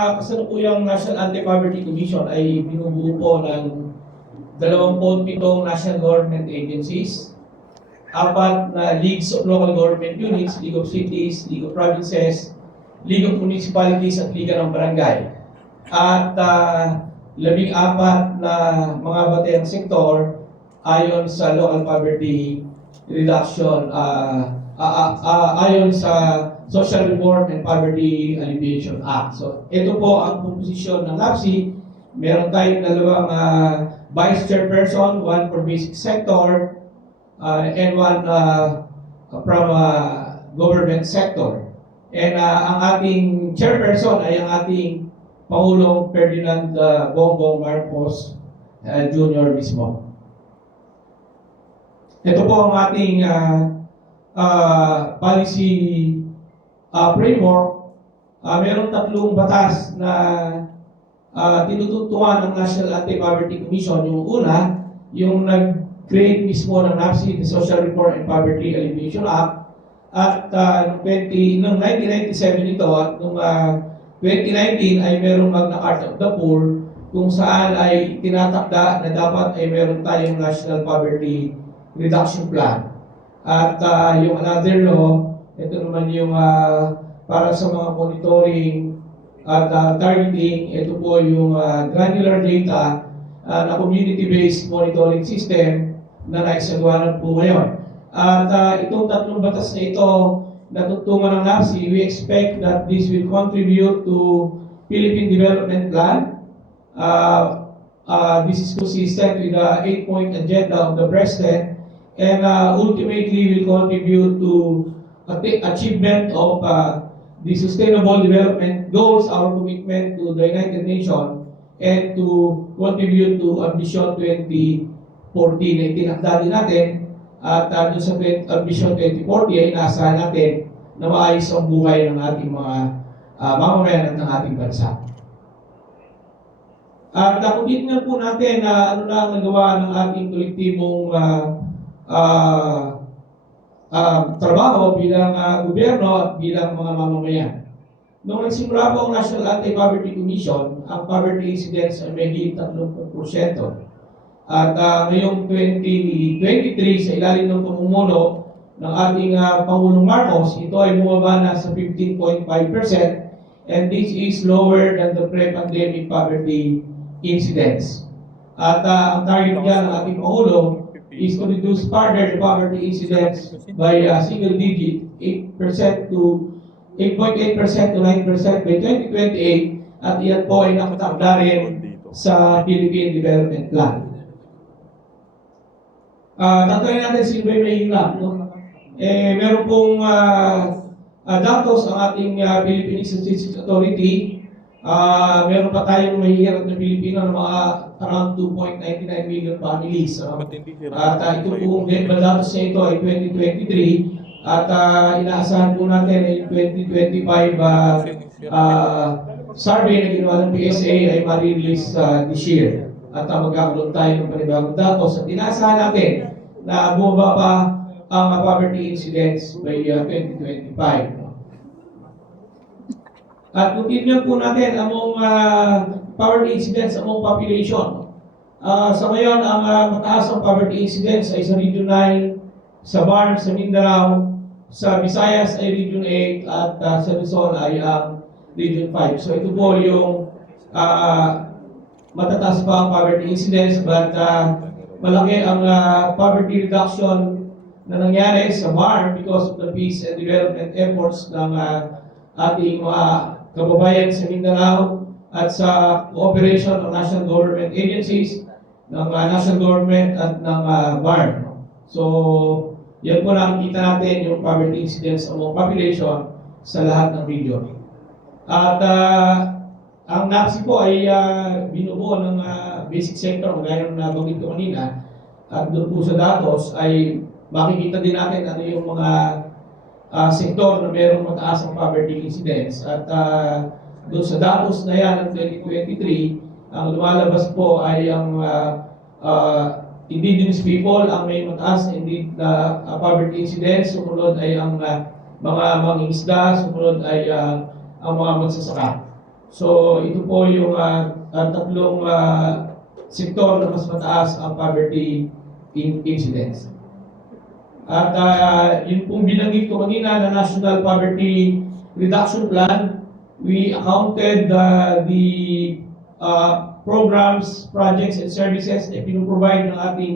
Kasalukuyang National Anti-Poverty Commission ay binubuo po ng 27 national government agencies, 4 na leagues of local government units, League of Cities, League of Provinces, League of Municipalities at Liga ng Barangay. At 14 na mga batayang sektor ayon sa Local Poverty Reduction, ayon sa Social Reform and Poverty Alleviation Act. So, ito po ang komposisyon ng NAPSI. Meron tayong dalawang vice chairperson, one for basic sector, and one from government sector. And ang ating chairperson ay ang ating Pangulong Ferdinand Bongbong Marcos Jr. mismo. Ito po ang ating policy framework. Mayroong 3 batas na tinututuan ng National Anti-Poverty Commission. Yung una, yung nag-create mismo ng NAPSI, the Social Reform and Poverty Alleviation Act. At noong 1997 ito at noong 2019 ay mayroong Magna Carta of the Poor kung saan ay tinatakda na dapat ay meron tayong National Poverty Reduction Plan. At yung another law, ito naman yung para sa mga monitoring at targeting, ito po yung granular data na community-based monitoring system na naisagawa po ngayon. At itong 3 batas na ito na tutungan ng NAPSI, we expect that this will contribute to Philippine Development Plan. This is consistent with the 8-point agenda of the President and ultimately will contribute to achievement of the Sustainable Development Goals, our commitment to the United Nations, and to contribute to Ambition 2040 na itinakda din natin. At doon sa Ambition 2040 ay inaasahan natin na maayos ang buhay ng ating mga mamamayan at ng ating bansa. At kung titignan po natin na ano na ang nagawa ng ating kolektibong trabaho bilang gobyerno at bilang mga mamamayan. Noong nagsimula po ang National Anti-Poverty Commission, ang poverty incidence ay may 30%. At ngayong 2023, sa ilalim ng pamumuno ng ating Pangulong Marcos, ito ay bumaba na sa 15.5%, and this is lower than the pre-pandemic poverty incidence. At ang target niya ng ating Pangulo is to reduce further the poverty incidence by single digit 8% to 8.8% to 9% by 2028, at iyan po ay nakatakda rin sa Philippine Development Plan. Tatanungin natin sino ba yung mahihirap, no? Meron pong datos ang ating Philippine Statistics Authority. Meron pa tayong mahihirap na Pilipino na mga around 2.99 million families. At ito pong datos na ito ay 2023 at inaasahan po natin ay 2025 survey na ginawa ng PSA ay ma-release this year. At magkakaroon tayo ng panibagong datos at inaasahan natin na bumaba pa ang poverty incidence by 2025. At kung tignan po natin among poverty incidence among population, sa ngayon ang mataas ang poverty incidence ay sa Region 9, sa BAR, sa Mindanao, sa Visayas ay Region 8, at sa Luzon ay ang Region 5. So ito po yung matataas pa ang poverty incidence, but malaki ang poverty reduction na nangyari sa BAR because of the peace and development efforts ng ating mga kababayan sa Mindanao at sa cooperation ng national government agencies, ng national government at ng BAR. So, yan po nakikita natin yung poverty incidence among population sa lahat ng region. At ang NAPSI po ay binubuo ng basic sector, kagaya ng nabanggit ko kanina, at doon po sa datos ay makikita din natin ano yung mga sektor na mayroong mataas ang poverty incidence. At doon sa datos na yan ng 2023, ang lumalabas po ay ang indigenous people ang may mataas na poverty incidence. Sumunod ay ang mga mangingisda, sumunod ay ang mga magsasaka. So ito po yung tatlong sektor na mas mataas ang poverty incidence. At yun pong binanggit ko kanina na National Poverty Reduction Plan, we accounted the programs, projects, and services na pinuprovide ng ating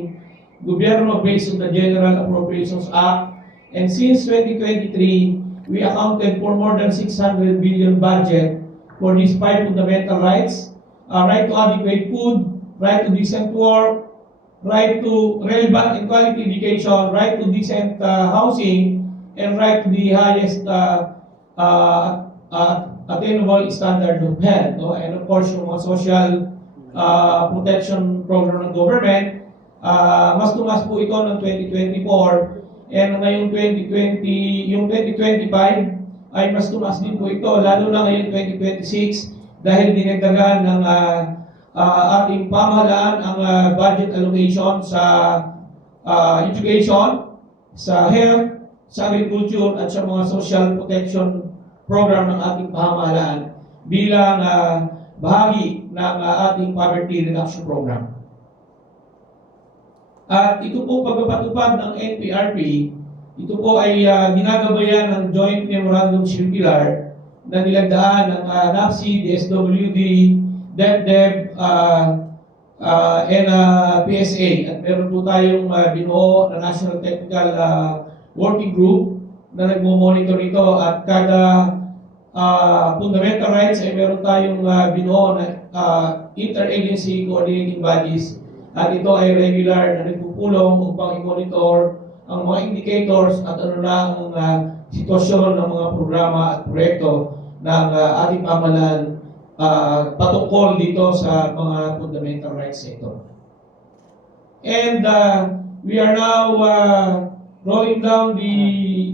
gobyerno based on the General Appropriations Act. And since 2023, we accounted for more than 600 billion budget for these 5 fundamental rights, right to adequate food, right to decent work, right to relevant and quality education, right to decent housing, and right to the highest attainable standard of health. No? And of course, yung mga social protection program ng government, mas tumas po ito ng 2024, and ngayong 2020, yung 2025 ay mas tumas din po ito, lalo na ngayon 2026, dahil dinagdagan ng ating pamahalaan ang budget allocation sa education, sa health, sa agriculture, at sa mga social protection program ng ating pamahalaan bilang bahagi ng ating poverty reduction program. At ito po pagpapatupad ng NPRP, ito po ay ginagabayan ng Joint Memorandum Circular na nilagdaan ng NAPSI, DSWD, DepDep, and PSA. At meron po tayong binuo na National Technical Working Group na nagmo-monitor ito, at kada fundamental rights ay meron tayong binuo na interagency coordinating bodies, at ito ay regular na nagpupulong upang i-monitor ang mga indicators at ano na ang sitwasyon ng mga programa at proyekto ng ating pamahalaan patungkol dito sa mga fundamental rights sector. And we are now rolling down the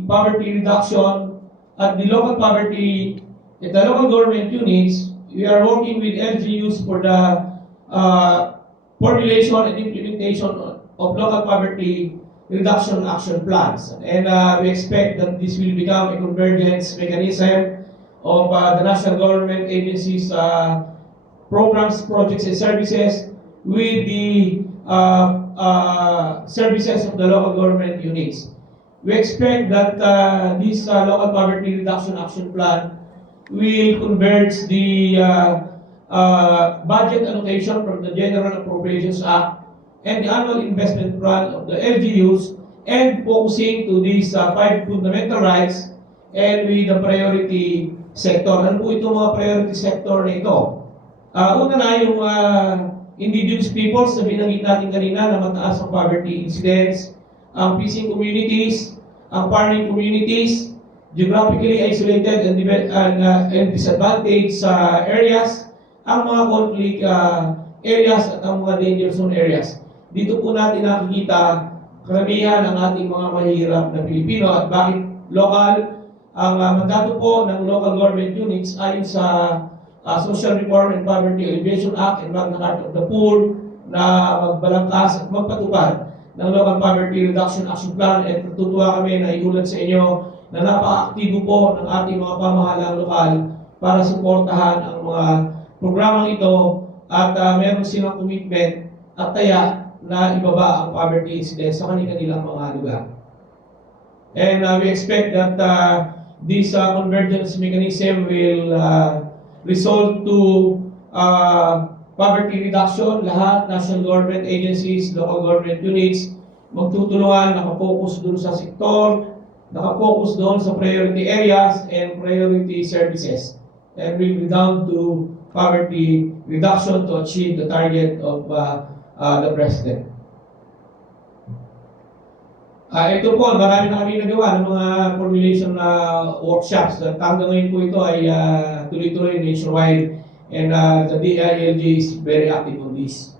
poverty reduction at the local poverty at the local government units. We are working with LGUs for the formulation and implementation of local poverty reduction action plans. And we expect that this will become a convergence mechanism of the national government agencies, programs, projects, and services with the services of the local government units. We expect that this local poverty reduction action plan will converge the budget allocation from the General Appropriations Act and the annual investment plan of the LGUs, and focusing to these 5 fundamental rights and with the priority sector. Ano po itong mga priority sector na ito? Una na yung indigenous peoples na binanggit natin kanina na mataas ang poverty incidence, ang fishing communities, ang farming communities, geographically isolated and disadvantaged areas, ang mga conflict areas at ang mga danger zone areas. Dito po natin nakikita karamihan ng ating mga mahirap na Pilipino, at bakit local. Ang mandato po ng local government units ayon sa Social Reform and Poverty Alleviation Act and Magna Carta of the Poor na magbalangkas at magpatupad ng Local Poverty Reduction Action Plan. At natutuwa kami na iulat sa inyo na napaka-aktibo po ng ating mga pamahalang lokal para suportahan ang mga programang ito, at meron silang commitment at taya na ibaba ang poverty incidence sa kanilang mga lugar. And we expect that this convergence mechanism will result to poverty reduction. Lahat, national government agencies, local government units, magtutulungan, nakafocus dun sa sektor, nakafocus doon sa priority areas and priority services, and will be down to poverty reduction to achieve the target of the President. Ito po, marami na kami nagawa ng mga formulation na workshops. At hanggang ngayon po ito ay tuloy-tuloy nationwide, and the DILG is very active on this.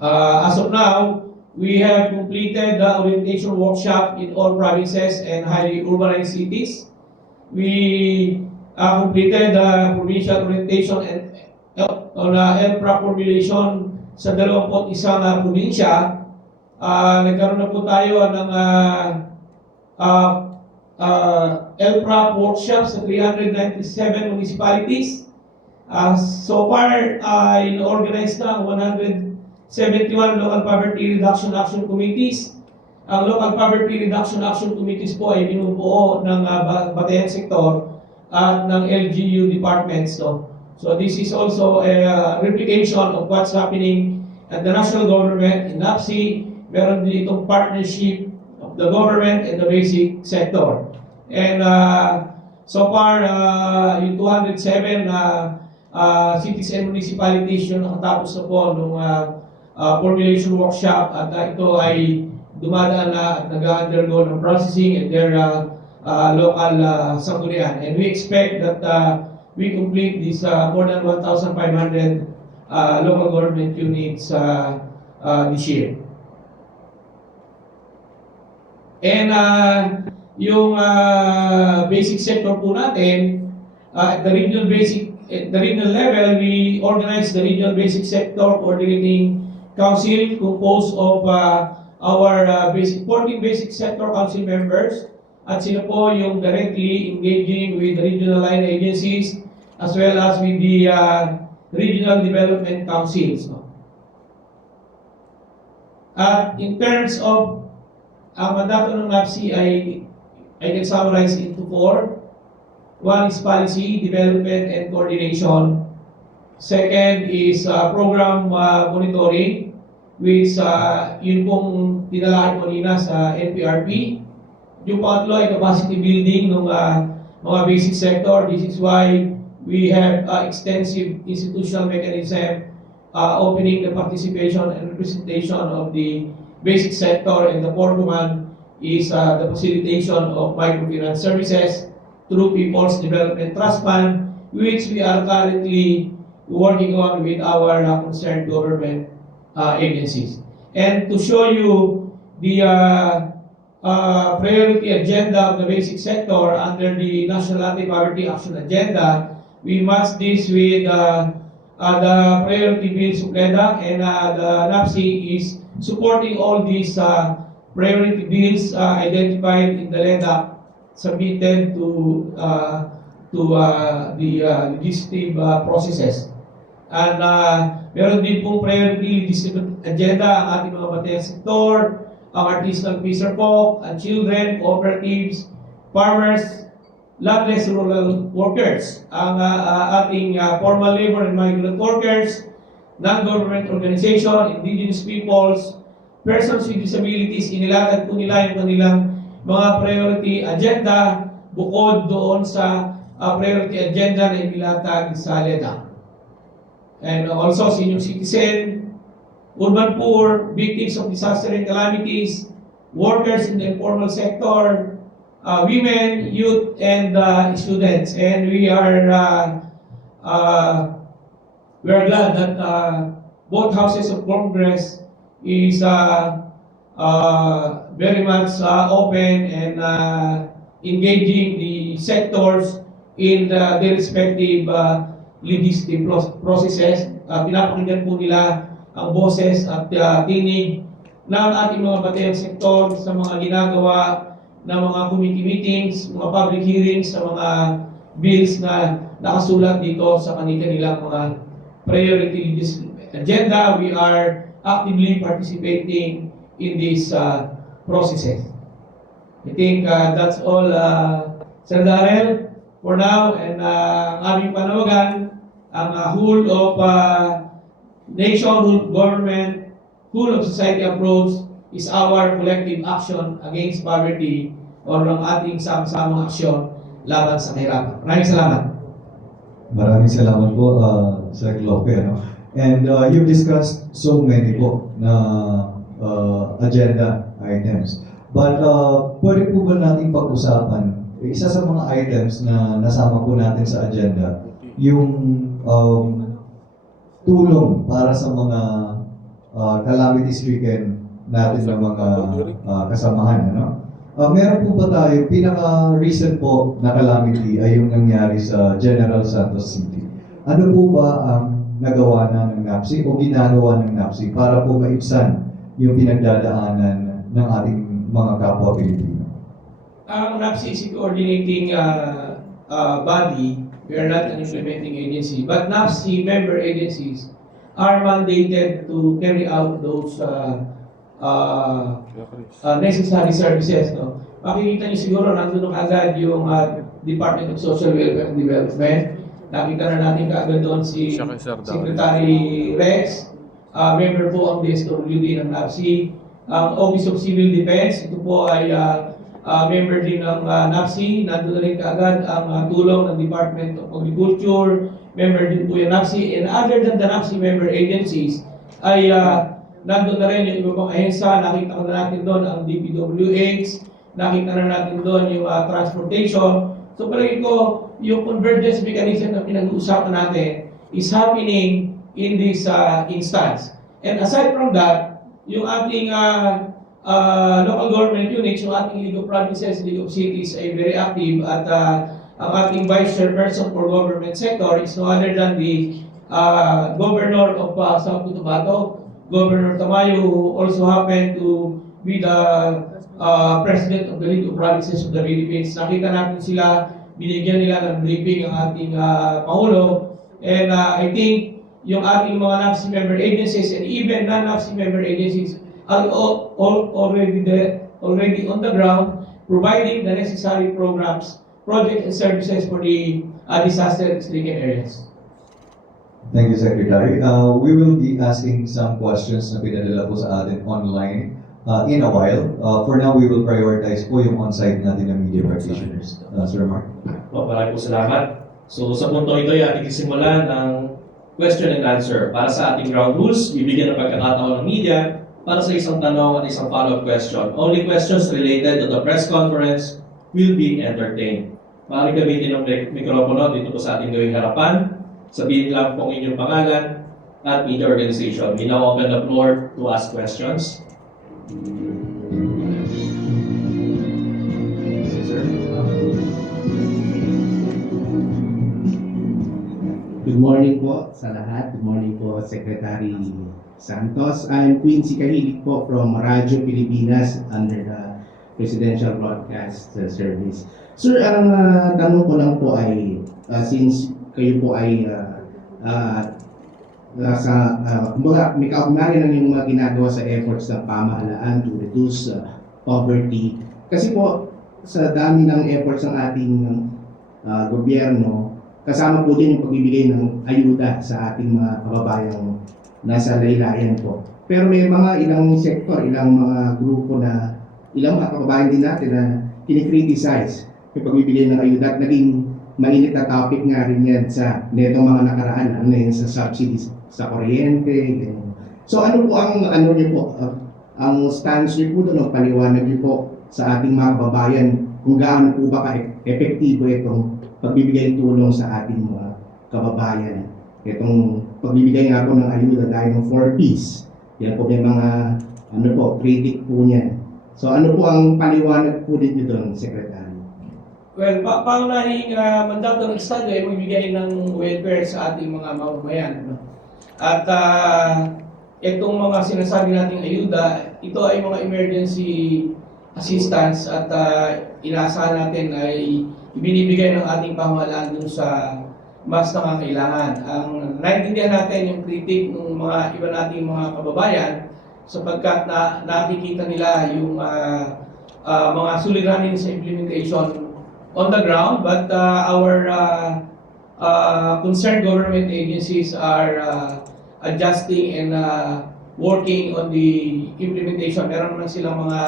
As of now, we have completed the orientation workshop in all provinces and highly urbanized cities. We completed the provincial orientation and on LPRA formulation sa 21 probinsya. Nagkaroon na po tayo ng LPRA workshop sa 397 municipalities. So far, in-organize na ang 171 local poverty reduction action committees. Ang local poverty reduction action committees po ay binubuo ng Batayan Sector at ng LGU departments. No? So this is also a replication of what's happening at the national government in NAPSI. Meron din itong partnership of the government and the basic sector. And so far, yung 207 cities and municipalities yung nakatapos na po nung formulation workshop at ito ay dumadaan na at nag-undergo ng processing in their local sanggunian. And we expect that we complete this more than 1,500 local government units this year. And yung basic sector po natin, at the regional level, we organize the regional basic sector coordinating council composed of our 14 basic sector council members at sila po yung directly engaging with the regional line agencies as well as with the regional development councils. No? At in terms of ang mandato ng NAPSI I can summarize into 4. One is policy, development, and coordination. Second is program monitoring, which yun pong tinalahan ko nina sa NPRP. Yung pangatlo ay capacity building ng mga basic sector. This is why we have extensive institutional mechanism opening the participation and representation of the basic sector, and the fourth one is the facilitation of microfinance services through People's Development Trust Fund, which we are currently working on with our concerned government agencies. And to show you the priority agenda of the basic sector under the National Anti-Poverty Action Agenda, we match this with the priority bill supleda, and the NAPSI is supporting all these priority bills identified in the LEDA submitted to the legislative processes. And meron din pong priority legislative agenda ang ating mga Batayan Sector, ang artisanal fisher folk, and children, cooperatives, farmers, landless rural workers, ang ating formal labor and migrant workers, non-government organization, indigenous peoples, persons with disabilities. Inilatag po nila yung kanilang mga priority agenda bukod doon sa priority agenda na inilatag sa LEDA. And also senior citizen, urban poor, victims of disaster and calamities, workers in the informal sector, women, youth, and students. And we are glad that both houses of Congress is very much open and engaging the sectors in their respective legislative processes. Pinapakinggan po nila ang boses at tinig ng ating mga Batayan Sector sa mga ginagawa na mga committee meetings, mga public hearings, sa mga bills na nakasulat dito sa kanilang mga priority agenda. We are actively participating in these processes. I think that's all, Sir Darrell, for now. And ang aming panawagan, ang whole of nation, whole of government, whole of society approach is our collective action against poverty, or ang ating sama-samang aksyon laban sa kahirapan. Maraming salamat. Maraming salamat po, Sir Lope. Ano? And you've discussed so many po na agenda items. But pwede po ba natin pag-usapan, isa sa mga items na nasama po natin sa agenda, yung tulong para sa mga calamity-stricken natin ng mga kasamahan. Ano? Meron po ba tayo, pinaka-recent po na calamity ay yung nangyari sa General Santos City. Ano po ba ang nagawa na ng NAPSI o ginagawa ng NAPSI para po maibsan yung pinagdadaanan ng ating mga kapwa Pilipino? Ang NAPSI is a coordinating body We are not an implementing agency. But NAFC member agencies are mandated to carry out those necessary services. No? Makikita niyo siguro, nandun agad yung Department of Social Welfare and Development. Nakita na natin kaagad doon si Secretary Rex. Member po ang DSWD ng NAFC. Ang Office of Civil Defense, ito po ay member din ng NAFC. Nandun na rin kaagad ang tulong ng Department of Agriculture. Member din po yung NAFC. And other than the NAFC member agencies, ay nandun na rin yung iba pang ahensya. Nakita na natin doon ang DPWH. Nakita na natin doon yung transportation. So palagi ko, yung convergence mechanism na pinag-uusapan natin is happening in this instance. And aside from that, yung ating local government units, yung ating League of Provinces, League of Cities ay very active at ang ating Vice Chairperson for Government Sector is no other than the Governor of South Cotabato, Governor Tamayo, who also happened to be the President of the League of Provinces of the Philippines. Nakita natin sila, binigyan nila ng briefing ang ating Pangulo. And I think yung ating mga NAFC member agencies and even non-NAFC member agencies are already on the ground providing the necessary programs, projects, and services for the disaster-stricken areas. Thank you, Secretary. We will be asking some questions na pinadala po sa atin online in a while. For now, we will prioritize po yung on-site natin ng media practitioners. Sir Mark. Maraming po salamat. So sa punto ito ay ating simulan ng question and answer. Para sa ating ground rules, bibigyan ng pagkakataon ng media para sa isang tanong at isang follow-up question. Only questions related to the press conference will be entertained. Maaaring gamitin ng mikropono dito po sa ating gawing harapan. Sabihin lang po ang inyong pangalan at media organization. We now open the floor to ask questions. Good morning po sa lahat. Good morning po, Secretary Santos. I'm Quincy Kahilig po from Radyo Pilipinas under the Presidential Broadcast Service. Sir, ang tanong ko lang po ay, since kayo po ay may kaugnayan ng yung mga ginagawa sa efforts ng pamahalaan to reduce poverty. Kasi po, sa dami ng efforts ng ating gobyerno, kasama po din yung pagbibigay ng ayuda sa ating mga kababayang nasa laylayan po. Pero may mga ilang sektor, ilang mga grupo na, ilang mga kababayan din natin na kinikriticize yung pagbibigay ng ayuda at naging mainit na topic nga rin yan sa netong mga nakaraan, ano yun, sa subsidies sa kuryente. Ganyan. So ano po ang, ano niyo po, ang stance niyo po doon, paliwanag niyo po sa ating mga kababayan kung gaano po ba ka-epektibo itong pagbibigay tulong sa ating mga kababayan. Itong pagbibigay nga po ng ayuda dahil ng 4 Ps. Yan po may mga ano po, critic po niyan. So ano po ang paliwanag po dito doon, Secretary? Well, pangunahing mandato ng Estado ay magbigay ng welfare sa ating mga mamamayan. No? At itong mga sinasabi nating ayuda, ito ay mga emergency assistance at inaasahan natin ay ibinibigay ng ating pamahalaan dun sa mas nangangailangan. Ang naintindihan natin yung critic ng mga iba nating mga kababayan sapagkat nakikita nila yung mga suliranin sa implementation on the ground, but our concerned government agencies are adjusting and working on the implementation. Meron naman silang mga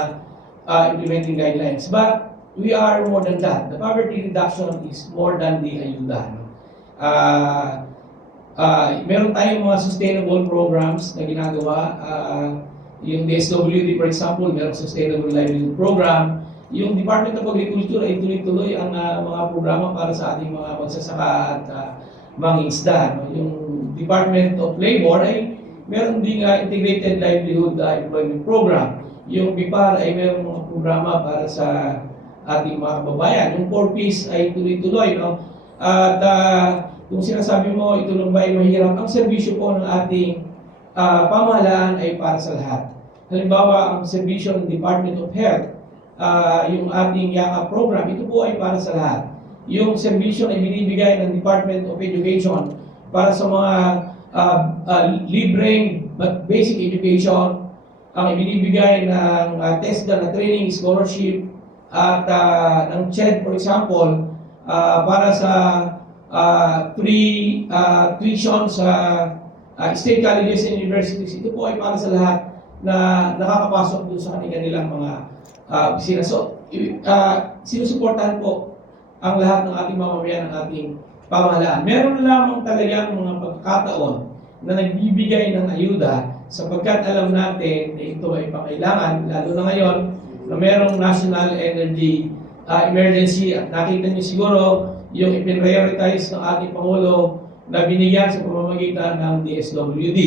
implementing guidelines. But we are more than that. The poverty reduction is more than the ayuda. No? Meron tayong mga sustainable programs na ginagawa. Yung DSWD, for example, meron sustainable livelihood program. Yung Department of Agriculture ay tuloy-tuloy ang mga programa para sa ating mga magsasaka at mangingisda. No? Yung Department of Labor ay meron ding integrated livelihood employment program. Yung BIPAR ay meron mga programa para sa ating mga kababayan. Yung 4 Ps ay tuloy-tuloy. No? At kung sinasabi mo, ito lang ba ay mahirap, ang serbisyo po ng ating pamahalaan ay para sa lahat. Halimbawa, ang serbisyo ng Department of Health, yung ating YAKA program, ito po ay para sa lahat. yung serbisyo na binibigay ng Department of Education para sa mga libreng but basic education, ang ibinibigay ng TESDA na training scholarship at ng CHED for example, para sa free tuition sa state colleges and universities. Ito po ay para sa lahat na nakakapasok doon sa kanilang mga opisina. So, sinusuportahan po ang lahat ng ating mamamayan, ng ating pamahalaan. Meron lamang talagang mga pagkakataon na nagbibigay ng ayuda sapagkat alam natin na ito ay pangailangan, lalo na ngayon na merong national energy emergency. At nakita niyo siguro yung ipin-prioritize ng ating Pangulo na binigyan sa pamamagitan ng DSWD.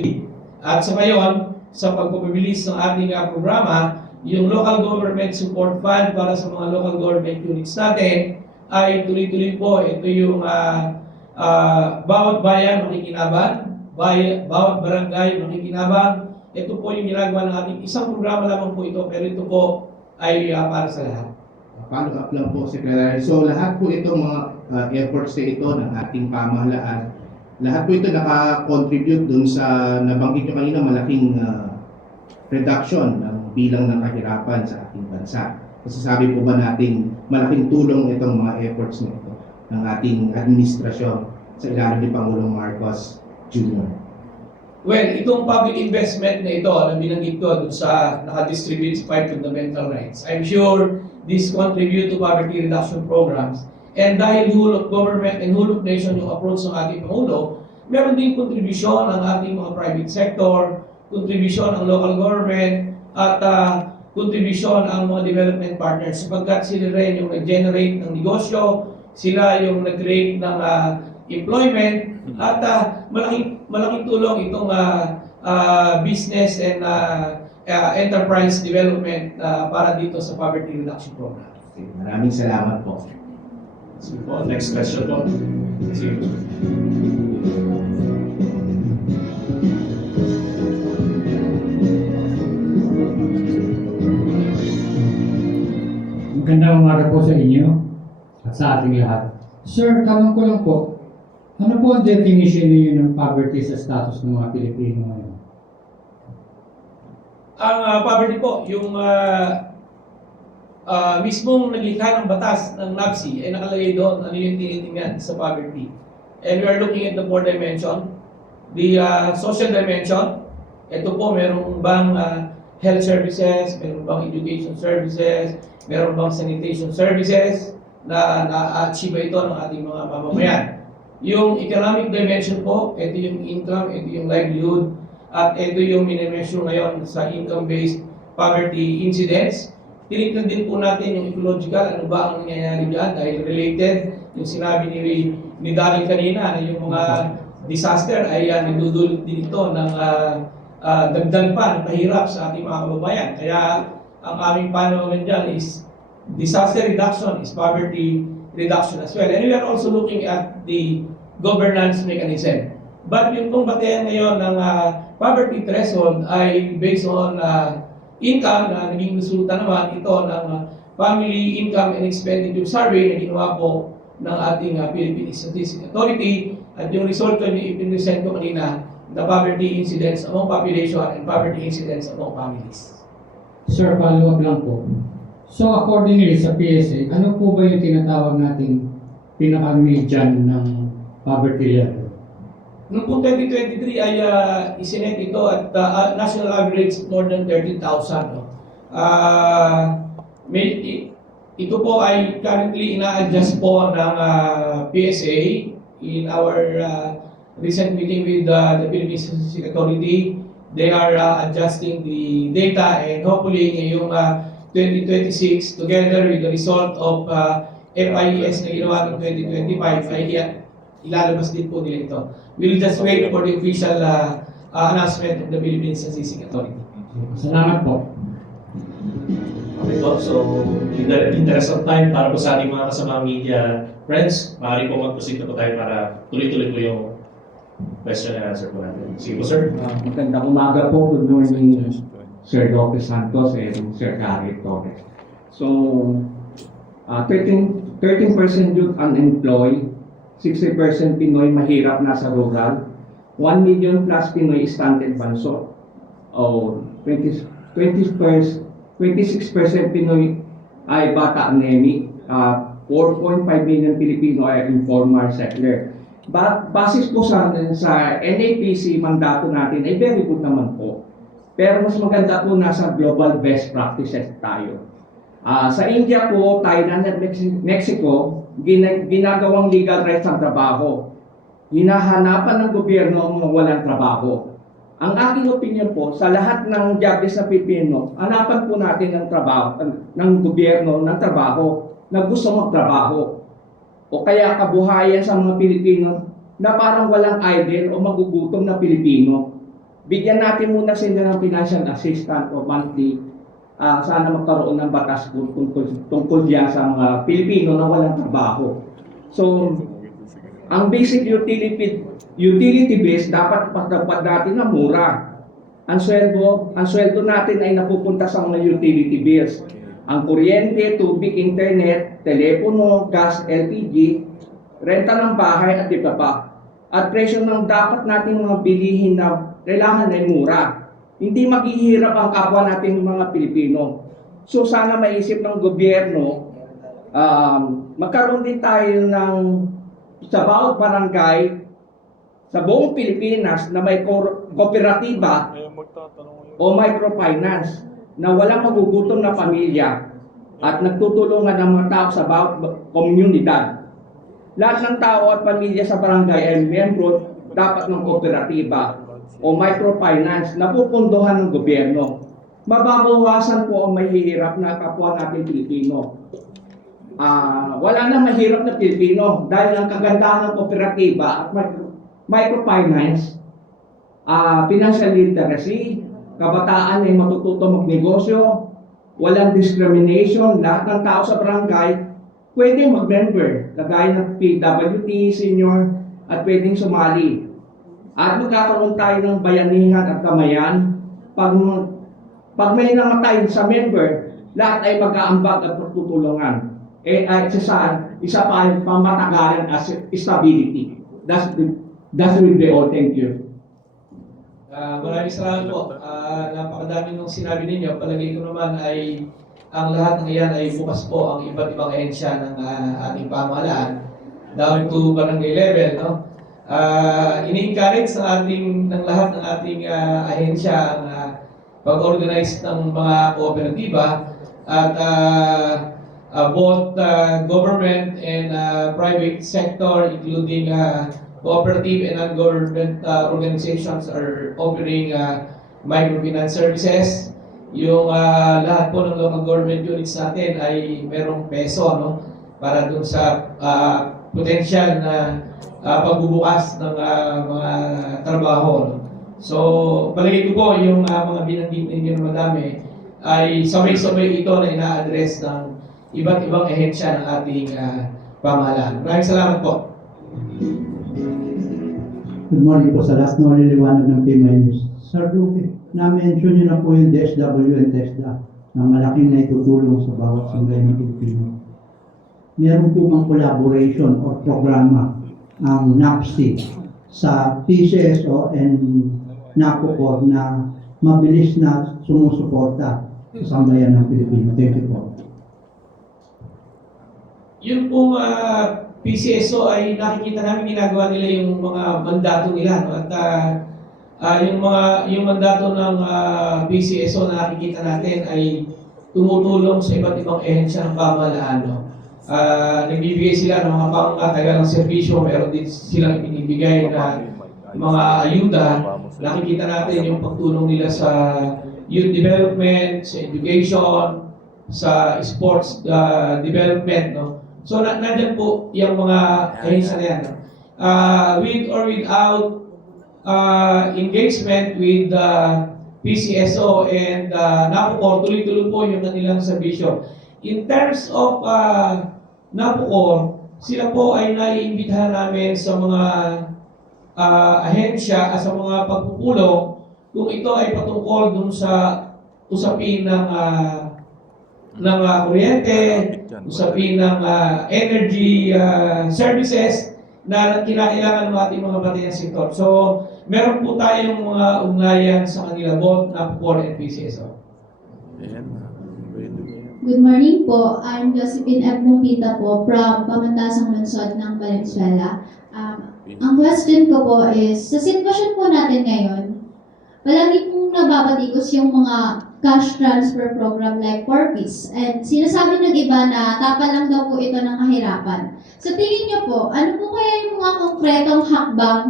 At sa ngayon, sa pagpapabilis ng ating programa, yung Local Government Support Fund para sa mga local government units natin ay tuloy-tuloy po. Ito yung bawat bayan makikinabang, bawat barangay makikinabang. Ito po yung ginagawa ng ating isang programa lamang po ito, pero ito po ay para sa lahat. Follow up lang po, Secretary. So lahat po itong mga efforts na ito ng ating pamahalaan, lahat po ito naka-contribute dun sa nabanggit nyo kanina malaking reduction ng bilang ng kahirapan sa ating bansa. Masasabi po ba natin malaking tulong itong mga efforts na ito ng ating administrasyon sa ilalim ni Pangulong Marcos Jr.? Well, itong public investment na ito na binanggit ko dun sa naka-distribute sa 5 fundamental rights, I'm sure this contribute to poverty reduction programs. And dahil whole of government and whole of nation yung approach ng ating Pangulo, meron din kontribusyon ang ating mga private sector, kontribusyon ang local government, at kontribusyon ang mga development partners sapagkat sila rin yung nag-generate ng negosyo, sila yung nag-create ng employment, at malaking tulong itong business and enterprise development para dito sa poverty reduction program. Okay, maraming salamat po. Sige po, next question po. Sige. Magandang umaga po sa inyo at sa ating lahat. Sir, tanong ko lang po, ano po ang definition niyo ng poverty sa status ng mga Pilipino ngayon? Ang poverty po, yung mismong naglikha ng batas ng NABC ay nakalagay doon ano yung tinitingnan sa poverty. And we are looking at the 4 dimension. The social dimension, ito po meron bang health services, meron bang education services, meron bang sanitation services na na-achieve ito ng ating mga mamamayan. Yung economic dimension po, ito yung income, ito yung livelihood, at ito yung minimeasure ngayon sa income-based poverty incidence. Tinignan din po natin yung ecological, ano ba ang nangyayari dyan dahil related, yung sinabi ni Daryl kanina na yung mga disaster ay nagdudulot din ito ng dagdag pa ng pahirap sa ating mga kababayan. Kaya ang aming panawagan dyan is disaster reduction is poverty reduction as well. And we are also looking at the governance mechanism. But yung pong batayan ngayon ng poverty threshold ay based on income na naging resulta naman ito ng Family Income and Expenditure Survey na ginawa po ng ating Philippine Statistics Authority, at yung result ko yung ipinresent ko kanina, the poverty incidence among population and poverty incidence among families. Sir, follow up lang po. So accordingly sa PSA, ano po ba yung tinatawag nating pinaka-median ng poverty level? Noong po 2023 ay isinet ito at national average more than 13,000. No? Ito po ay currently ina-adjust po ng PSA in our recent meeting with the Philippine Statistics Authority. They are adjusting the data, and hopefully ngayong 2026 together with the result of FIES na ginawa ng 2025 ay ilalabas din po nila ito. We'll just wait for the official announcement of the Philippine Statistics Authority. Salamat po. Okay po, so in the interest of time, para po sa ating mga kasama media friends, maaari po mag-proceed na po tayo para tuloy-tuloy po yung question and answer po natin. Sige po, sir. Magandang umaga po. Good morning, Sir Lopez Santos and Sir Gary Torres. So, 13 13% youth unemployed, 60% Pinoy mahirap nasa rural, 1 million plus Pinoy stunted banso, o 26% Pinoy ay bata anemic, 4.5 million Pilipino ay informal settler. Basis po sa NAPC mandato natin ay very good naman po. Pero mas maganda po nasa global best practices tayo. Sa India po, Thailand at Mexico, ginagawang legal rights ang trabaho. Hinahanapan ng gobyerno ang mga walang trabaho. Ang aking opinion po, sa lahat ng jobless na Pilipino, hanapan po natin ng trabaho, ng gobyerno ng trabaho na gusto magtrabaho. O kaya kabuhayan sa mga Pilipino na parang walang idle o magugutom na Pilipino. Bigyan natin muna sila ng financial assistance o monthly. Sana magkaroon ng batas tungkol diyan sa mga Pilipino na walang trabaho. So, ang basic utility bills dapat ipagdapat natin na mura. Ang sweldo natin ay napupunta sa mga utility bills. Ang kuryente, tubig, internet, telepono, gas, LPG, renta ng bahay at iba pa. At presyo ng dapat nating mga bilihin na kailangan ay mura. Hindi maghihirap ang kapwa nating mga Pilipino. So sana maisip ng gobyerno, magkaroon din tayo ng sa bawat barangay sa buong Pilipinas na may kooperatiba o microfinance na walang magugutom na pamilya at nagtutulungan ng mga tao sa bawat komunidad. Lahat ng tao at pamilya sa barangay ay miyembro dapat ng kooperatiba o microfinance na pupunduhan ng gobyerno. Mababawasan po ang mahihirap na kapwa natin Pilipino. Wala na mahirap na Pilipino dahil ang kagandahan ng kooperatiba at microfinance, financial literacy, kabataan ay matututo magnegosyo, walang discrimination, lahat ng tao sa barangay pwedeng mag-member, kagaya ng PWT, senior, at pwedeng sumali. At magkakaroon tayo ng bayanihan at kamayan. Pag may namatay sa member, lahat ay mag-aambag at magtutulungan. Isa pa ay pamatagalan as stability. That will be all. Thank you. Maraming salamat po. Napakadami nung sinabi ninyo. Palagay ko naman ay ang lahat ng iyan ay bukas po ang iba't ibang ahensya ng ating pamahalaan down to barangay level, no? Ini-encourage ng lahat ng ating ahensya ang pag-organize ng mga kooperatiba at both government and private sector including cooperative and non-government organizations are offering microfinance services. Yung lahat po ng local government units natin ay merong peso, no, para dun sa potential na pagbubukas ng mga trabaho, no? So, palagi ko po yung mga binanggit ninyo na madami ay sabay-sabay ito na ina-address ng iba't ibang ahensya ng ating pamahalaan. Maraming salamat po. Good morning po sa lahat na naliliwanag ng PMI News. Sir Luke, na-mention nyo na po yung DSW and TESDA na malaking naitutulong sa bawat sanggay ng Pilipino. Meron po bang collaboration o programa ang NAPSI sa PCSO and NAPOCOR na mabilis na sumusuporta sa sambayan ng Pilipino? Thank you po. Yung pong PCSO ay nakikita namin ginagawa nila yung mga mandato nila, no? At yung mandato ng PCSO na nakikita natin ay tumutulong sa iba't ibang ehensya ng pamahalaan, no? Nagbibigay sila ng mga pangkatagalang serbisyo, meron din silang ibinibigay na mga ayuda. Nakikita natin yung pagtulong nila sa youth development, sa education, sa sports development, no? So, nandiyan po yung mga ahensya na yan, no? With or without engagement with PCSO and NAPOCOR, tuloy-tuloy po yung kanilang serbisyo. In terms of NAPOCOR, sila po ay naiimbitahan namin sa mga ahensya at sa mga pagpupulong kung ito ay patungkol dun sa usapin ng ng kuryente, usapin ng energy services na kinakailangan ng ating mga batayang sektor. So, meron po tayong mga ugnayan sa kanila, both NAPCOR and PCSO. Good morning po. I'm Josephine F. Mumpita po from Pamantasang Lungsod ng Valenzuela. Ang question ko po is, sa sitwasyon po natin ngayon, palagi pong nababatikos yung mga cash transfer program like Corpis. And sinasabi ng iba na tapa lang daw po ito ng kahirapan. Sa tingin niyo po, ano po kaya yung mga konkretong hakbang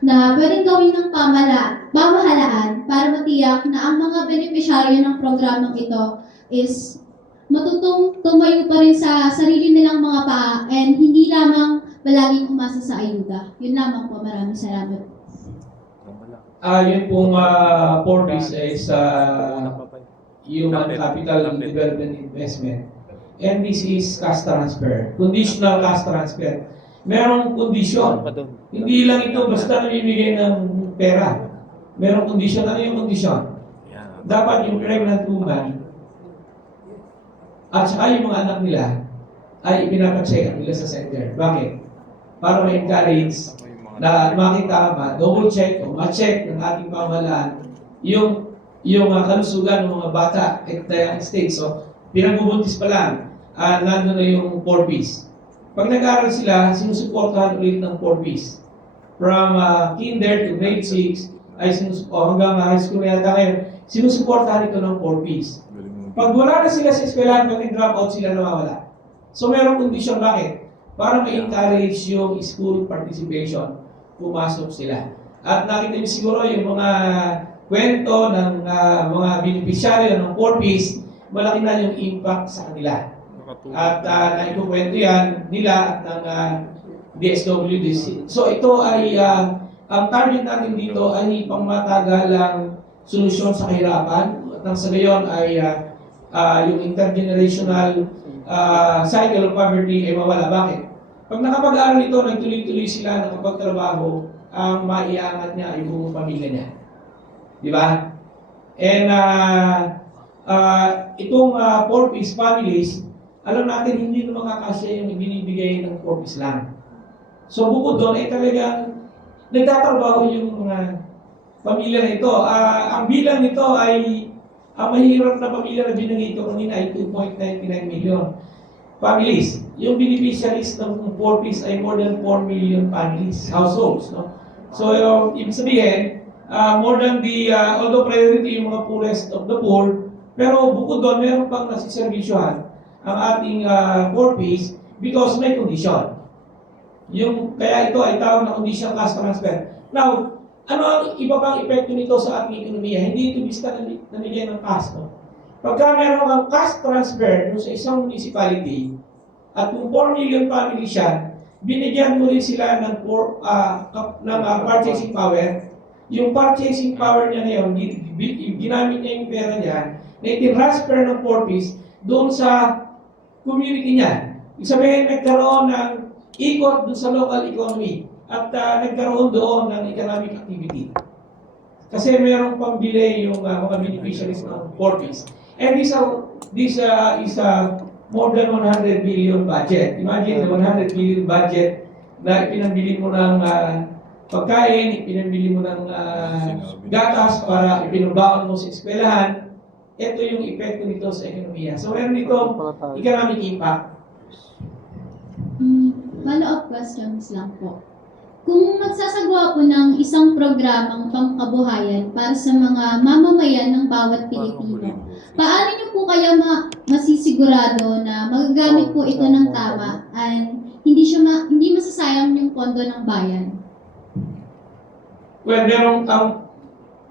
na pwedeng gawin ng pamahalaan para matiyak na ang mga benepisyaryo ng programang ito is matutong tumayo pa rin sa sarili nilang mga paa and hindi lamang palaging umasa sa ayuda. Yun lamang po. Maraming salamat. Yun pong Forbes is Human Capital Development Investment. And this is cash transfer. Conditional cash transfer. Merong kondisyon. Hindi lang ito basta namimigay ng pera. Merong kondisyon. Ano yung kondisyon? Dapat yung pregnant woman at saka yung mga anak nila ay pinapacheck nila sa center. Bakit? Para ma-encourage na makita ba, double check o ma-check ng ating pamahalaan yung kalusugan ng mga bata at ang state. So, pinagbubuntis pa lang, nandun na yung 4Ps. Pag nag-aaral sila, sinusuportahan ulit ng 4Ps. From kinder to grade 6, ay hanggang high school na yata ngayon, sinusuportahan ito ng 4Ps. Pag wala na sila sa eskwelahan, pag nag-drop out sila, nawawala. So, mayroong kondisyon. Bakit? Para ma-encourage yung school participation, pumasok sila. At nakita niyo siguro yung mga kwento ng mga beneficiaryo ng 4Ps, malaki na yung impact sa kanila. At naikukwento yan nila at ng DSWD. So ito ay, ang target natin dito ay pangmatagalang solusyon sa kahirapan. At sa gayon ay yung intergenerational cycle of poverty ay mawala. Bakit? Pag nakapag-aaral ito, nagtuloy-tuloy sila, nakapagtrabaho, ang maiangat niya ay buong pamilya niya. Di ba? And itong 4Ps families, alam natin hindi na makakasya yung binibigay ng 4Ps lang. So bukod doon ay talagang nagtatrabaho yung mga pamilya na ito. Ang bilang nito ay ang mahirap na pamilya na binanggit ko kanina ay 2.99 million families. Yung beneficiaries ng 4Ps ay more than 4 million families, households. No? So, ibig sabihin, more than although priority yung mga poorest of the poor, pero bukod doon, meron pang nasiservisyohan ang ating 4Ps because may condition. Kaya ito ay tawag na conditional cash transfer. Now, ano ang iba pang epekto nito sa ating ekonomiya? Hindi ito basta namigay ng cash. No? Pagka meron kang cash transfer sa isang municipality, at kung 4 million family siya, binigyan mo rin sila ng purchasing power. Yung purchasing power niya ngayon, ginamit niya yung pera niya, na itinransfer ng 4Ps doon sa community niya. Ibig sabihin, nagkaroon ng ikot doon sa local economy at nagkaroon doon ng economic activity. Kasi mayroong pambili yung mga beneficiaries ng 4Ps. And this is more than 100 billion budget. Imagine the 100 billion budget na ipinambili mo ng pagkain, ipinambili mo ng gatas para ipinabaon mo sa eskwelahan. Ito yung epekto nito sa ekonomiya. So, meron dito economic impact. Follow-up questions lang po. Kung magsasagawa po ng isang programang pangkabuhayan para sa mga mamamayan ng bawat Pilipino, paano niyo po kaya masisigurado na magagamit po ito ng tama at hindi masasayang yung pondo ng bayan? Well, ang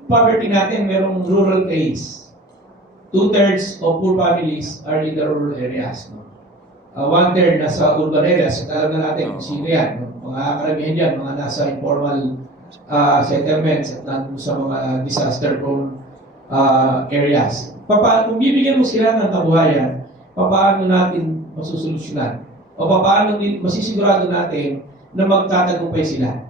poverty natin, merong rural areas. 2/3 of poor families are in the rural areas. No? 1/3 nasa urban areas. Alam na natin kung sino yan. No? Mga karamihan dyan, mga nasa informal settlements at nandun sa mga disaster-prone areas. Kung bibigyan mo sila ng kabuhayan, paano natin masusolusyonan? O paano masisigurado natin na magtatagumpay sila?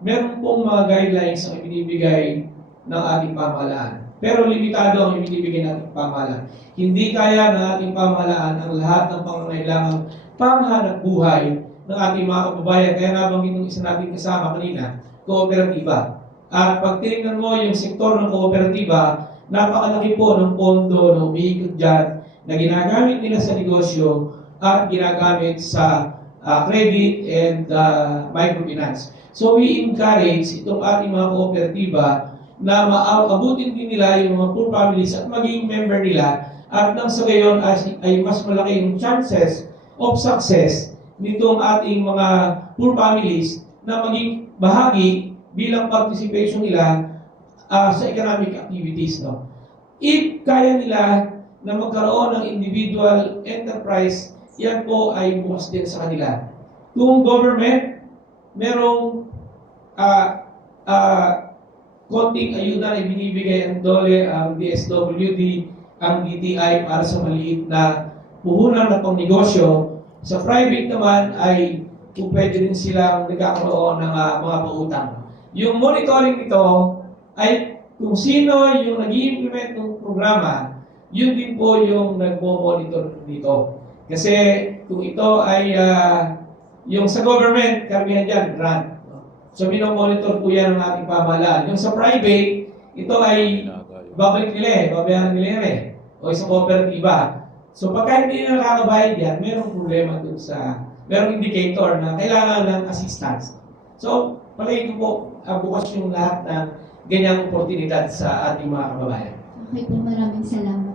Meron pong mga guidelines ang ibinibigay ng ating pamahalaan. pero limitado ang ibinibigay nating pamahalaan. Hindi kaya ng ating pamahalaan ang lahat ng pangangailangang panghanap buhay ng ating mga kababayan. Kaya nabanggit ng isa nating kasama kanina, kooperatiba. At pag tinignan mo yung sektor ng kooperatiba, napakalaki po ng pondo na umiikot dyan na ginagamit nila sa negosyo at ginagamit sa credit and microfinance. So we encourage itong ating mga kooperatiba na maabutin din nila yung mga poor families at maging member nila at nang sa gayon ay mas malaki yung chances of success nitong ating mga poor families na maging bahagi bilang participation nila sa economic activities. No? If kaya nila na magkaroon ng individual enterprise, yan po ay bukas din sa kanila. Kung government, merong konting ayuda na ibinibigay ang DOLE, ang DSWD, ang DTI para sa maliit na puhunan na pangnegosyo. Sa private naman ay kung pwede rin silang nagkakaroon ng mga pautang. Yung monitoring nito ay kung sino yung nag-i-implement ng programa, yun din po yung nagmo-monitor dito. Kasi kung ito ay yung sa government, karamihan dyan, grant. So, minomonitor po yan ng ating pamahalaan. Yung sa private, ito ay babalik nila babayaran nila o isang kooperatiba. So, pagka hindi na nakakabayad yan, merong problema dun merong indicator na kailangan ng assistance. So, palagi ko po, bukas yung lahat ng ganyang oportunidad sa ating mga kababayan. Okay po, maraming salamat.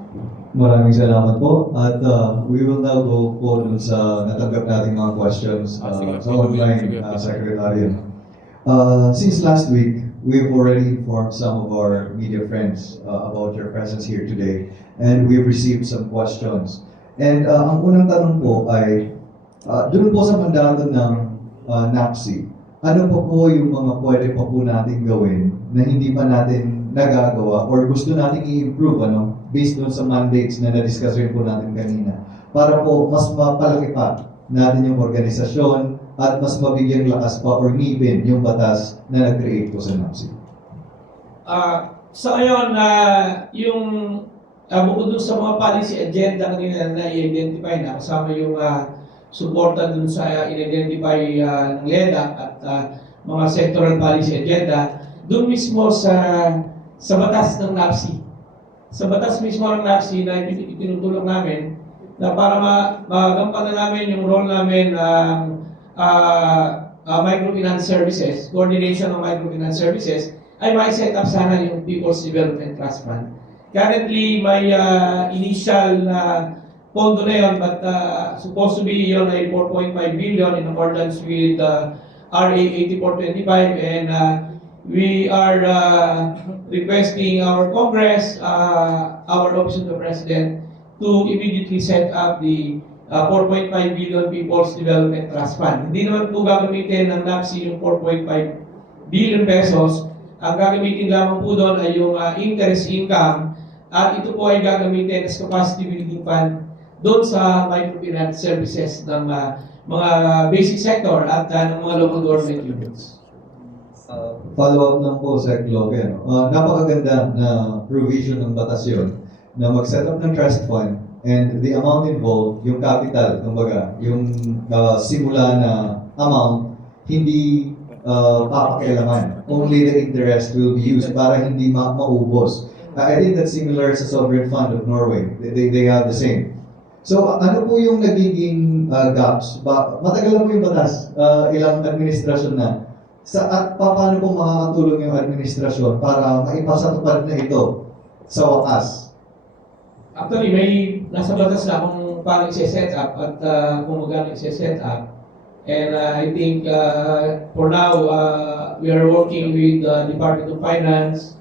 Maraming salamat po. At we will now go po dun sa natanggap nating mga questions sa online, Secretary. Since last week, we've already informed some of our media friends about your presence here today, and we've received some questions. And ang unang tanong po ay, doon po sa mandato ng NAPSI, ano po yung mga pwede pa po natin gawin na hindi pa natin nagagawa or gusto natin i-improve based doon sa mandates na na-discuss rin po natin kanina para po mas mapalaki pa natin yung organisasyon at mas mabigyan lakas pa or ngipin yung batas na nag-create po sa NAPSI. Sa ngayon, yung bukod dun sa mga policy agenda kanina na i-identify na kasama yung suporta dun sa in-identify ng LEDA at mga sectoral policy agenda, dun mismo sa batas ng NAPSI. Sa batas mismo ng NAPSI na itinutulong namin na para magampanan namin yung role namin ng microfinance services, coordination ng microfinance services, ay ma-set up sana yung People's Development Trust Fund. Currently, may initial na pondo na yun, but supposed to be yun ay 4.5 billion in accordance with RA 8425, and we are requesting our Congress, our Office of the President, to immediately set up the 4.5 billion People's Development Trust Fund. Hindi naman po gagamitin ng NAPSI yung 4.5 billion pesos. Ang gagamitin lamang po doon ay yung interest income, at ito po ay gagamitin as capacity building fund doon sa microfinance services ng mga basic sector at ng mga local government units. Follow-up lang po sa Globe. Napakaganda na provision ng batas yun na mag-set up ng trust fund and the amount involved, yung capital, kumbaga, yung simula na amount, hindi papakialaman. Only the interest will be used para hindi maubos. I think that's similar sa Sovereign Fund of Norway. They have the same. So, ano po yung nagiging gaps? Matagal na po yung batas, ilang administrasyon na. At paano po makakatulong yung administrasyon para maipasatupad na ito sa wakas? Actually, may nasa batas na kung paano i-set up at kung magkano i-set up. And I think for now, we are working with the Department of Finance,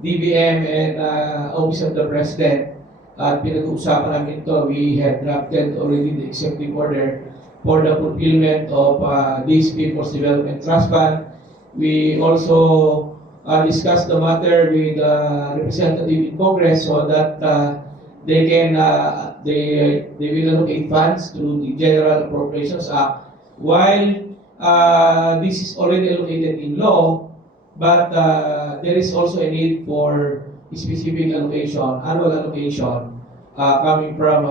DBM, and Office of the President. At pinag-uusapan namin ito, we have drafted already the executive order for the fulfillment of this People's Development Trust Fund. We also discussed the matter with representative in Congress so that they can they will allocate funds through the General Appropriations Act. While this is already allocated in law, but there is also a need for specific allocation, annual allocation, coming from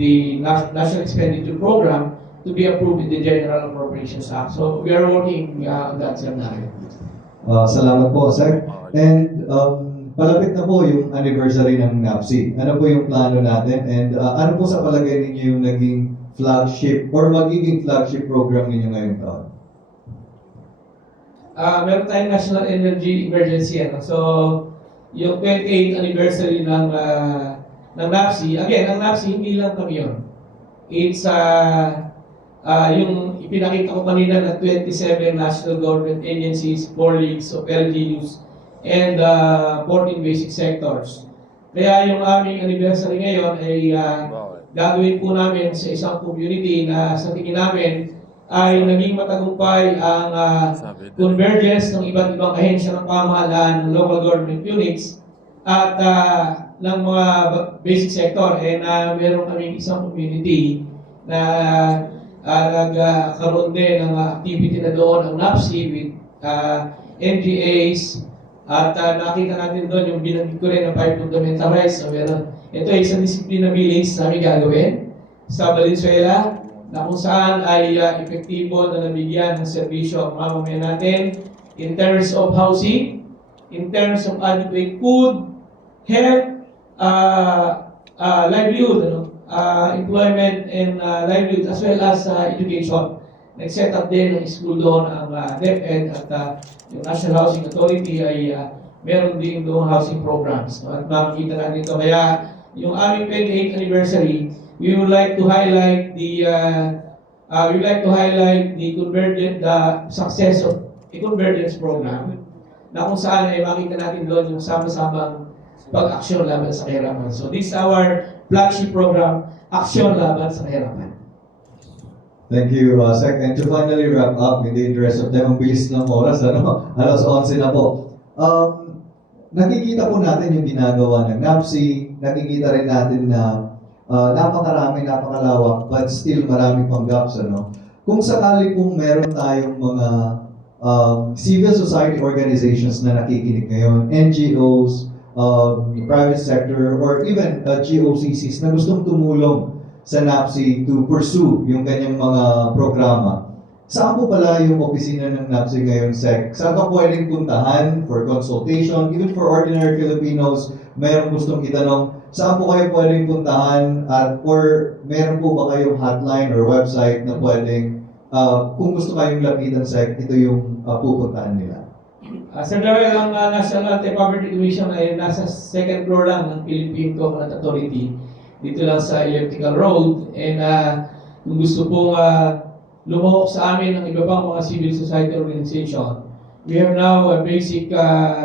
the National Expenditure Program to be approved in the General Appropriations Act. So we are working on that scenario. Salamat po, sir. And palapit na po yung anniversary ng NAPSI. Ano po yung plano natin? And ano po sa palagay ninyo yung naging flagship or magiging flagship program ninyo ngayong taon? Meron tayong National Energy Emergency. So, yung 28th anniversary ng NAPSI, again, ang NAPSI, hindi lang kami yun. It's yung ipinakita ko kanina na 27 national government agencies, 4 leagues of LGUs, and 14 basic sectors. Kaya yung aming anniversary ngayon ay gagawin po namin sa isang community na sa tingin namin ay naging matagumpay ang convergence ng iba't ibang ahensya ng pamahalaan ng local government units at ng mga basic sector. Meron kaming isang community na nagkaroon din ng activity na doon ang NAPSI with NGAs at nakita natin doon yung binanggit ko rin ng 5 fundamental rights. So, ito ay isang disiplina village na namin gagawin sa Valenzuela na kung saan ay epektibo na nabigyan ng serbisyo ang mamamayan natin in terms of housing, in terms of adequate food, health, livelihood, employment and livelihood as well as education. Nag-set up din ng school doon ang DepEd at yung National Housing Authority ay meron din doon housing programs. At makikita natin ito. Kaya yung aming 28th anniversary, we would like to highlight the success of a convergence program na kung saan ay makita natin doon yung sama-samang pag-aksyon laban sa kahirapan. So this is our flagship program, Aksyon Laban sa Kahirapan. Thank you, Sec. And to finally wrap up, in the interest of time, ang bilis ng oras, alas 11 na po. Nakikita po natin yung ginagawa ng NAPSI, nakikita rin natin na napakarami, napakalawak, but still marami pang gaps. Kung sakali pong meron tayong mga civil society organizations na nakikinig ngayon, NGOs, private sector, or even GOCCs na gustong tumulong sa NAPSI to pursue yung kanyang mga programa. Saan po pala yung opisina ng NAPSI ngayon, Sec? Saan ka pwedeng puntahan for consultation? Even for ordinary Filipinos, mayroong gustong itanong, saan po kayo pwedeng puntahan? Or meron po ba kayong hotline or website na pwedeng, kung gusto kayong lapitan, Sec, ito yung pupuntahan nila? Sir Darrell, ang National Anti-Poverty Commission ay nasa second floor lang ng Philippine Coconut Authority. Dito lang sa Elliptical Road. And kung gusto pong lumahok sa amin ng iba pang mga civil society organization, we have now a basic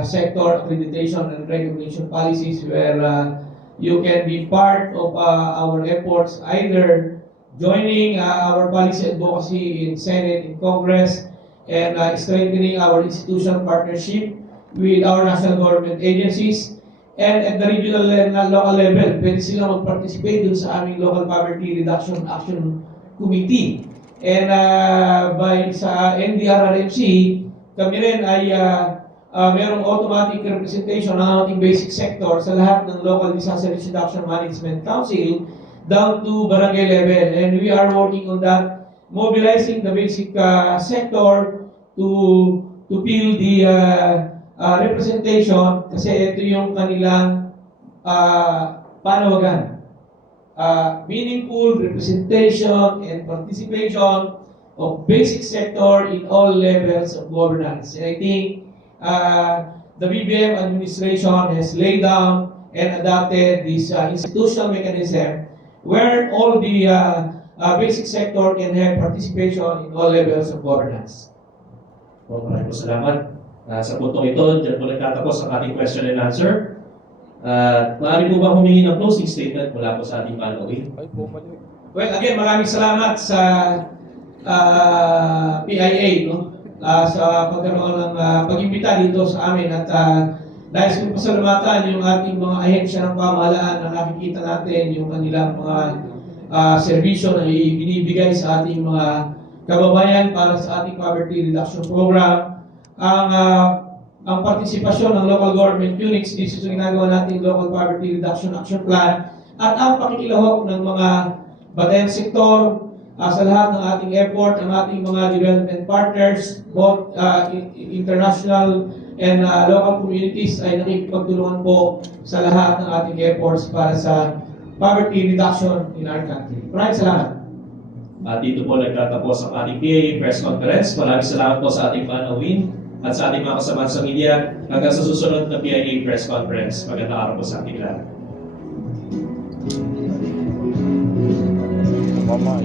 sector accreditation and recognition policies where you can be part of our efforts, either joining our policy advocacy in Senate, in Congress, and strengthening our institutional partnership with our national government agencies. And at the regional and local level, pwede sila mag-participate dun sa aming Local Poverty Reduction Action Committee. And sa NDRRMC, kami rin ay merong automatic representation ng ating basic sector sa lahat ng Local Disaster Risk Reduction Management Council down to barangay level. And we are working on that, mobilizing the basic sector to fill the representation kasi ito yung kanilang panawagan. Meaningful representation and participation of basic sector in all levels of governance. And I think the BBM administration has laid down and adopted this institutional mechanism where all the basic sector can have participation in all levels of governance. Maraming salamat. Sa puntong ito, dyan po nagtatapos ang ating question and answer. Maaari po ba humingi ng closing statement mula po sa ating panel? Well, again, maraming salamat sa PIA sa pagkaroon ng pag-imbita dito sa amin at nais kong pasalamatan yung ating mga ahensya ng pamahalaan na nakikita natin yung kanilang mga serbisyo na ibinibigay sa ating mga kababayan para sa ating poverty reduction program. Ang ang partisipasyon ng local government units dito sa ginagawa nating Local Poverty Reduction Action Plan at ang pakikilahok ng mga batayang sektor sa lahat ng ating effort, ang ating mga development partners, both international and local communities ay nakikipagtulungan po sa lahat ng ating efforts para sa poverty reduction in our country. Maraming salamat. At dito po nagtatapos ang ating PIA press conference. Maraming salamat po sa ating panawin at sa ating mga kasamahan sa media. Hanggang sa susunod na PIA press conference. Magandang araw po sa ating lahat. Mama,